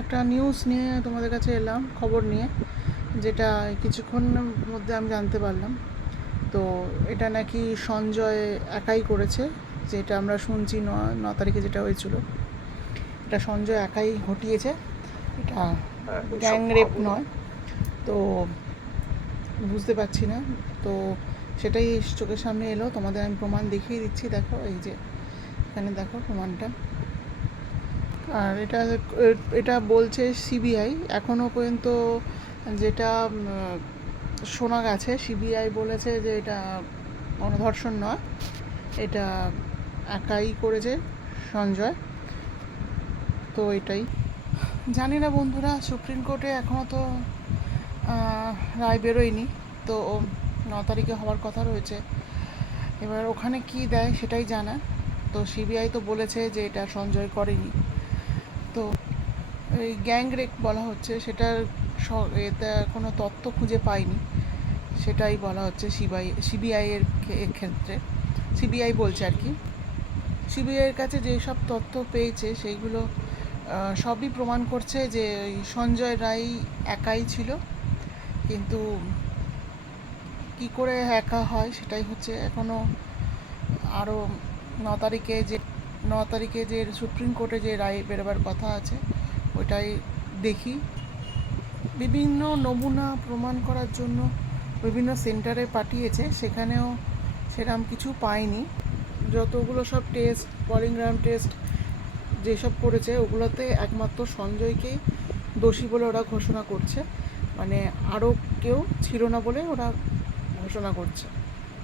একটা নিউজ নিয়ে তোমাদের কাছে এলাম খবর নিয়ে যেটা কিছুক্ষণের মধ্যে আমি জানতে পারলাম। তো এটা নাকি সঞ্জয় একাই করেছে যেটা আমরা শুনছি ন ন তারিখে যেটা হয়েছিল। এটা সঞ্জয় একাই ঘটিয়েছে এটা গ্যাং রেপ নয়। তো বুঝতে পারছি না তো সেটাই চোখের সামনে এলো। তোমাদের আমি প্রমাণ দেখিয়ে দিচ্ছি দেখো এই যে এখানে দেখো প্রমাণটা। আর এটা এটা বলছে সিবিআই। এখনও পর্যন্ত যেটা শোনা গেছে, সিবিআই বলেছে যে এটা গণধর্ষণ নয়। এটা একাই করেছে সঞ্জয়। তো এটাই। জানি না বন্ধুরা, সুপ্রিম কোর্টে এখনও তো রায় বেরোয়নি। তো ন তারিখে হওয়ার কথা রয়েছে। এবার ওখানে কি দেয় সেটাই জানা। তো সিবিআই তো বলেছে যে এটা সঞ্জয় করেনি। তো এই গ্যাং রেপ বলা হচ্ছে, সেটার এতে কোনো তথ্য খুঁজে পাইনি। সেটাই বলা হচ্ছে সিবিআই সিবিআই এর ক্ষেত্রে। সিবিআই বলছে আর কি। সিবিআইয়ের কাছে যেসব তথ্য পেয়েছে, সেইগুলো সবই প্রমাণ করছে যে ওই সঞ্জয় রায় একাই ছিল। কিন্তু কি করে একা হয়, সেটাই হচ্ছে এখনও আরও ন তারিখে যে ন তারিখে যে সুপ্রিম কোর্টে যে রায় বেরোবার কথা আছে ওটাই দেখি। বিভিন্ন নমুনা প্রমাণ করার জন্য বিভিন্ন সেন্টারে পাঠিয়েছে, সেখানেও সেরকম কিছু পাইনি। যতগুলো সব টেস্ট পলিগ্রাম টেস্ট যেসব করেছে, ওগুলোতে একমাত্র সঞ্জয়কেই দোষী বলে ওরা ঘোষণা করছে। মানে আরও কেউ ছিল না বলে ওরা ঘোষণা করছে।